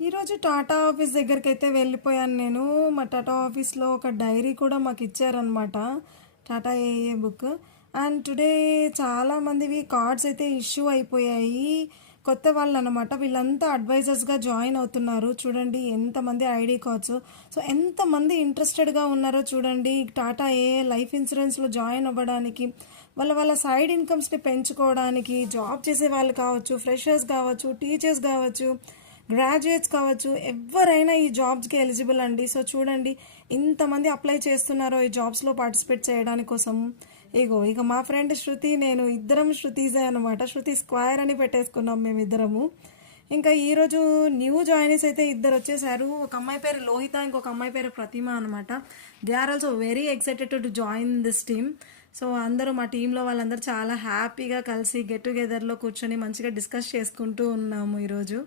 ఈరోజు టాటా ఆఫీస్ దగ్గరికి వెళ్ళిపోయాను నేను. మా టాటా ఆఫీస్‌లో ఒక డైరీ కూడా మాకు ఇచ్చారనమాట. టాటా ఏఏ బుక్. అండ్ టుడే చాలామందివి కార్డ్స్ అయితే ఇష్యూ అయిపోయాయి. కొత్త వాళ్ళనమాట. వీళ్ళంతా అడ్వైజర్స్‌గా జాయిన్ అవుతున్నారు. చూడండి ఎంతమంది ఐడీ కార్డ్స్. సో, ఎంతమంది ఇంట్రెస్టెడ్‌గా ఉన్నారో చూడండి. టాటా ఏఏ లైఫ్ ఇన్సూరెన్స్‌లో జాయిన్ అవ్వడానికి, వాళ్ళ సైడ్ ఇన్కమ్స్‌ని పెంచుకోవడానికి, జాబ్ చేసే వాళ్ళు కావచ్చు, ఫ్రెషర్స్ కావచ్చు, టీచర్స్ కావచ్చు, గ్రాడ్యుయేట్స్ కావచ్చు, ఎవరైనా ఈ జాబ్స్కి ఎలిజిబుల్ అండి. సో చూడండి ఇంతమంది అప్లై చేస్తున్నారో ఈ జాబ్స్లో పార్టిసిపేట్ చేయడానికి కోసం. ఇక మా ఫ్రెండ్ శృతి, నేను ఇద్దరం శృతీజే అనమాట. శృతి స్క్వేర్ అని పెట్టేసుకున్నాం మేమిద్దరము. ఇంకా ఈరోజు న్యూ జాయినీస్ అయితే ఇద్దరు వచ్చేసారు. ఒక అమ్మాయి పేరు లోహిత, ఇంకొక అమ్మాయి పేరు ప్రతిమ అనమాట. They are also very excited to join this team. So అందరూ మా టీంలో వాళ్ళందరూ చాలా హ్యాపీగా కలిసి గెట్ టుగెదర్లో కూర్చొని మంచిగా డిస్కస్ చేసుకుంటూ ఉన్నాము ఈరోజు.